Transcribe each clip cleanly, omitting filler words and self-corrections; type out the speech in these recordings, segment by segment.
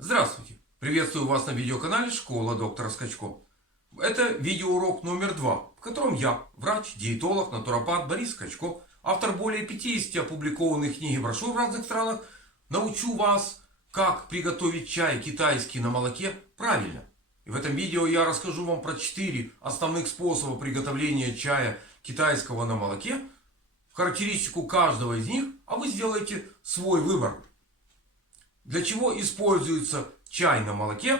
Здравствуйте! Приветствую вас на видеоканале Школа доктора Скачко. Это видеоурок номер 2, в котором я, врач, диетолог, натуропат Борис Скачко, автор более 50 опубликованных книг и брошюр в разных странах, научу вас, как приготовить чай китайский на молоке правильно. И в этом видео я расскажу вам про 4 основных способа приготовления чая китайского на молоке, характеристику каждого из них, а вы сделаете свой выбор. Для чего используется чай на молоке?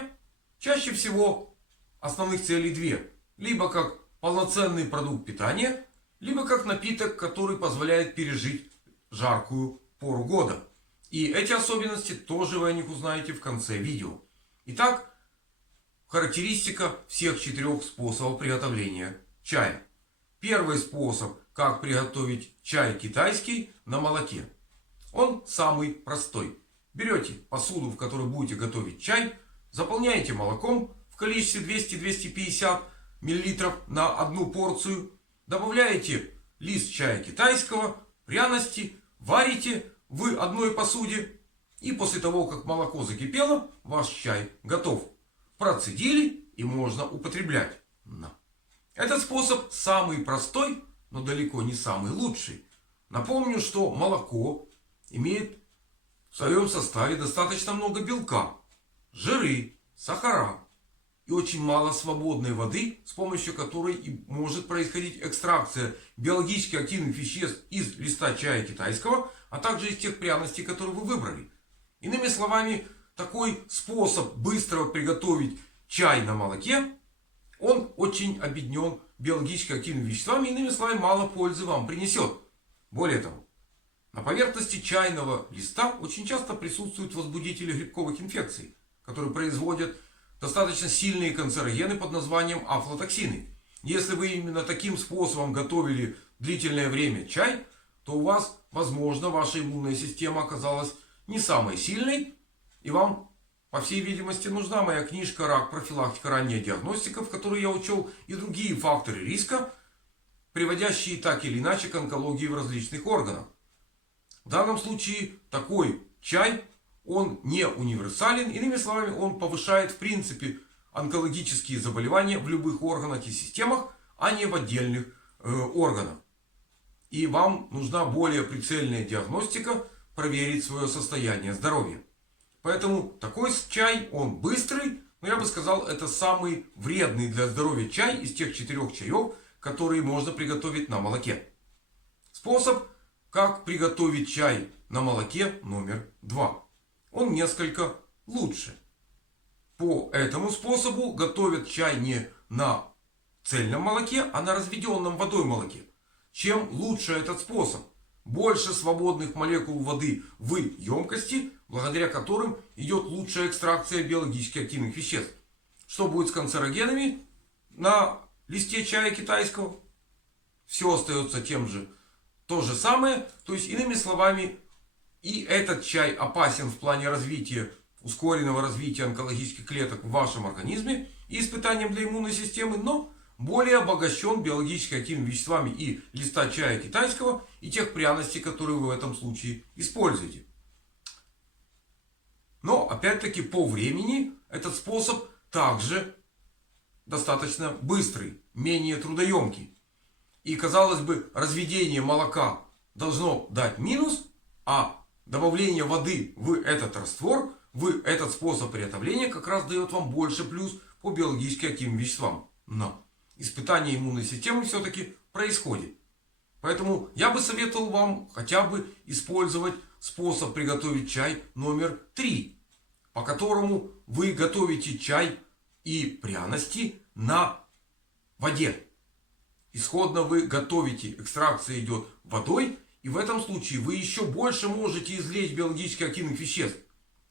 Чаще всего основных целей две. Либо как полноценный продукт питания, либо как напиток, который позволяет пережить жаркую пору года. И эти особенности тоже вы о них узнаете в конце видео. Итак, характеристика всех 4 способов приготовления чая. Первый способ, как приготовить чай китайский на молоке. Он самый простой. Берете посуду, в которой будете готовить чай, заполняете молоком в количестве 200-250 мл на одну порцию, добавляете лист чая китайского, пряности, варите в одной посуде, и после того, как молоко закипело, ваш чай готов. Процедили и можно употреблять. Этот способ самый простой, но далеко не самый лучший. Напомню, что молоко имеет в своем составе достаточно много белка, жиры, сахара и очень мало свободной воды, с помощью которой и может происходить экстракция биологически активных веществ из листа чая китайского, а также из тех пряностей, которые вы выбрали. Иными словами, такой способ быстро приготовить чай на молоке, он очень обеднен биологически активными веществами, иными словами, мало пользы вам принесет. Более того, на поверхности чайного листа очень часто присутствуют возбудители грибковых инфекций, которые производят достаточно сильные канцерогены под названием афлатоксины. Если вы именно таким способом готовили длительное время чай, то у вас, возможно, ваша иммунная система оказалась не самой сильной, и вам, по всей видимости, нужна моя книжка «Рак. Профилактика. Ранняя диагностика», в которой я учел и другие факторы риска, приводящие так или иначе к онкологии в различных органах. В данном случае такой чай, он не универсален. Иными словами, он повышает в принципе онкологические заболевания в любых органах и системах, а не в отдельных органах. И вам нужна более прицельная диагностика, проверить свое состояние здоровья. Поэтому такой чай, он быстрый, но я бы сказал, это самый вредный для здоровья чай из тех 4 чаев, которые можно приготовить на молоке. Способ, как приготовить чай на молоке номер 2. Он несколько лучше. По этому способу готовят чай не на цельном молоке, а на разведенном водой молоке. Чем лучше этот способ? Больше свободных молекул воды в емкости, благодаря которым идет лучшая экстракция биологически активных веществ. Что будет с канцерогенами на листе чая китайского? Все остается тем же. То же самое, то есть иными словами, и этот чай опасен в плане развития, ускоренного развития онкологических клеток в вашем организме и испытанием для иммунной системы, но более обогащен биологически активными веществами и листа чая китайского, и тех пряностей, которые вы в этом случае используете. Но опять-таки по времени этот способ также достаточно быстрый, менее трудоемкий. И, казалось бы, разведение молока должно дать минус, а добавление воды в этот раствор, в этот способ приготовления как раз дает вам больше плюс по биологически активным веществам. Но испытание иммунной системы все-таки происходит. Поэтому я бы советовал вам хотя бы использовать способ приготовить чай номер 3, по которому вы готовите чай и пряности на воде. Исходно вы готовите, экстракция идет водой, и в этом случае вы еще больше можете извлечь биологически активных веществ.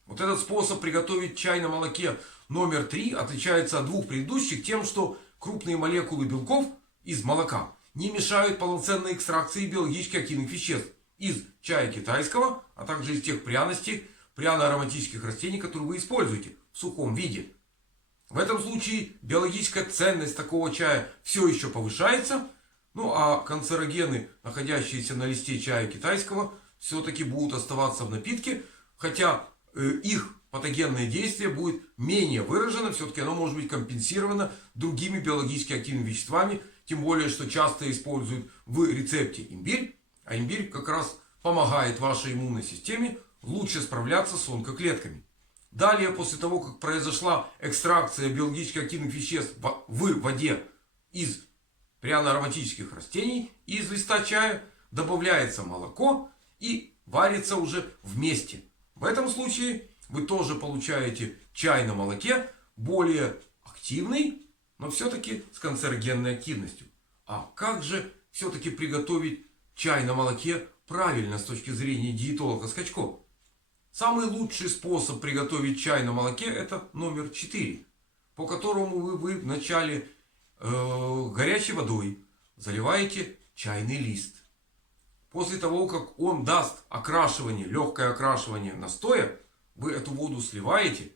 Вот этот способ приготовить чай на молоке номер 3 отличается от 2 предыдущих тем, что крупные молекулы белков из молока не мешают полноценной экстракции биологически активных веществ из чая китайского, а также из тех пряностей, пряно-ароматических растений, которые вы используете в сухом виде. В этом случае биологическая ценность такого чая все еще повышается. Ну а канцерогены, находящиеся на листе чая китайского, все-таки будут оставаться в напитке. Хотя их патогенное действие будет менее выражено. Все-таки оно может быть компенсировано другими биологически активными веществами. Тем более, что часто используют в рецепте имбирь. А имбирь как раз помогает вашей иммунной системе лучше справляться с онкоклетками. Далее, после того, как произошла экстракция биологически активных веществ в воде из пряно-ароматических растений и из листа чая, добавляется молоко и варится уже вместе. В этом случае вы тоже получаете чай на молоке, более активный, но все-таки с канцерогенной активностью. А как же все-таки приготовить чай на молоке правильно с точки зрения диетолога Скачко? Самый лучший способ приготовить чай на молоке — это номер 4, по которому вы вначале горячей водой заливаете чайный лист. После того, как он даст окрашивание, легкое окрашивание настоя, вы эту воду сливаете,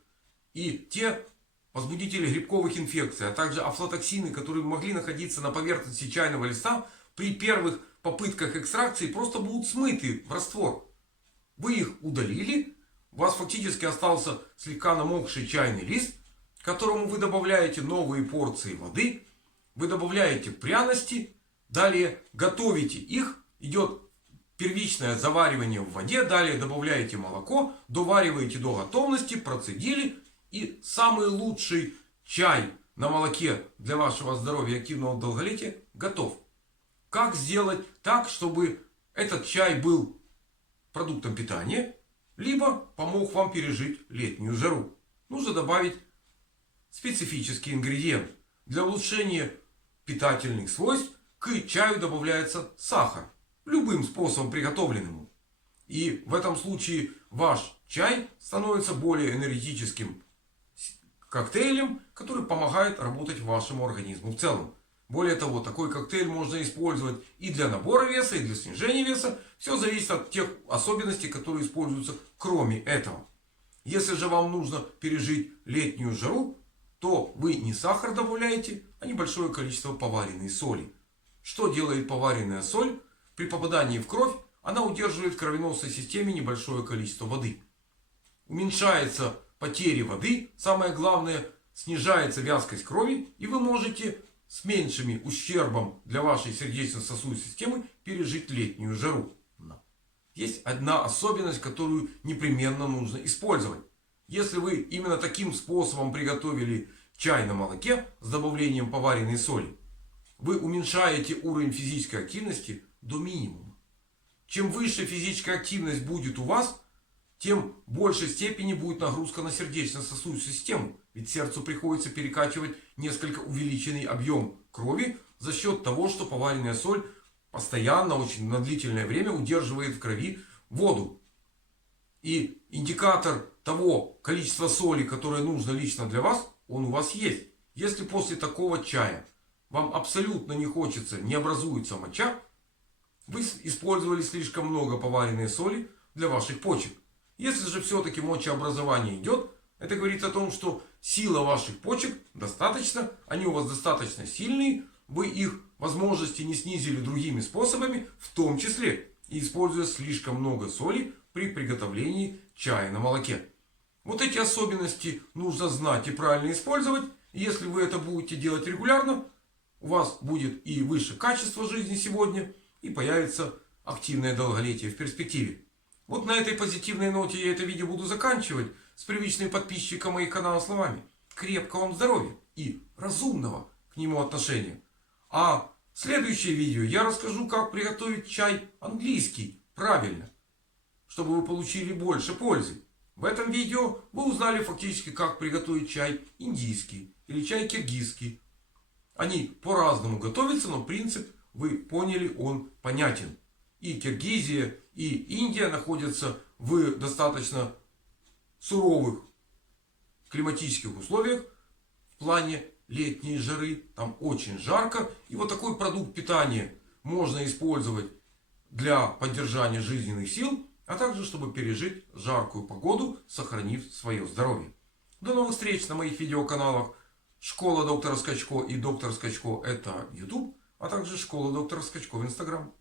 и те возбудители грибковых инфекций, а также афлатоксины, которые могли находиться на поверхности чайного листа, при первых попытках экстракции просто будут смыты в раствор. Вы их удалили, у вас фактически остался слегка намокший чайный лист, к которому вы добавляете новые порции воды, вы добавляете пряности, далее готовите их, идет первичное заваривание в воде, далее добавляете молоко, довариваете до готовности, процедили, и самый лучший чай на молоке для вашего здоровья и активного долголетия готов. Как сделать так, чтобы этот чай был продуктом питания, либо помог вам пережить летнюю жару? Нужно добавить специфический ингредиент. Для улучшения питательных свойств к чаю добавляется сахар, любым способом приготовленному. И в этом случае ваш чай становится более энергетическим коктейлем, который помогает работать вашему организму в целом. Более того, такой коктейль можно использовать и для набора веса, и для снижения веса. Все зависит от тех особенностей, которые используются кроме этого. Если же вам нужно пережить летнюю жару, то вы не сахар добавляете, а небольшое количество поваренной соли. Что делает поваренная соль? При попадании в кровь она удерживает в кровеносной системе небольшое количество воды. Уменьшается потери воды, самое главное, снижается вязкость крови, и вы можете с меньшим ущербом для вашей сердечно-сосудистой системы пережить летнюю жару. Но есть одна особенность, которую непременно нужно использовать. Если вы именно таким способом приготовили чай на молоке с добавлением поваренной соли, вы уменьшаете уровень физической активности до минимума. Чем выше физическая активность будет у вас, тем в большей степени будет нагрузка на сердечно-сосудистую систему. Ведь сердцу приходится перекачивать несколько увеличенный объем крови за счет того, что поваренная соль постоянно, очень на длительное время удерживает в крови воду. И индикатор того количества соли, которое нужно лично для вас, он у вас есть. Если после такого чая вам абсолютно не хочется, не образуется моча, вы использовали слишком много поваренной соли для ваших почек. Если же все-таки мочеобразование идет, это говорит о том, что сила ваших почек достаточно, они у вас достаточно сильные, вы их возможности не снизили другими способами, в том числе и используя слишком много соли при приготовлении чая на молоке. Вот эти особенности нужно знать и правильно использовать. И если вы это будете делать регулярно, у вас будет и выше качество жизни сегодня, и появится активное долголетие в перспективе. Вот на этой позитивной ноте я это видео буду заканчивать с привычными подписчикам моих каналов словами: крепкого вам здоровья и разумного к нему отношения. А в следующее видео я расскажу, как приготовить чай английский правильно, чтобы вы получили больше пользы. В этом видео вы узнали фактически, как приготовить чай индийский или чай киргизский. Они по-разному готовятся, но принцип вы поняли, он понятен. И Киргизия, и Индия находятся в достаточно суровых климатических условиях в плане летней жары. Там очень жарко. И вот такой продукт питания можно использовать для поддержания жизненных сил, а также чтобы пережить жаркую погоду, сохранив свое здоровье. До новых встреч на моих видеоканалах. Школа доктора Скачко и доктор Скачко — это YouTube, а также школа доктора Скачко в Instagram.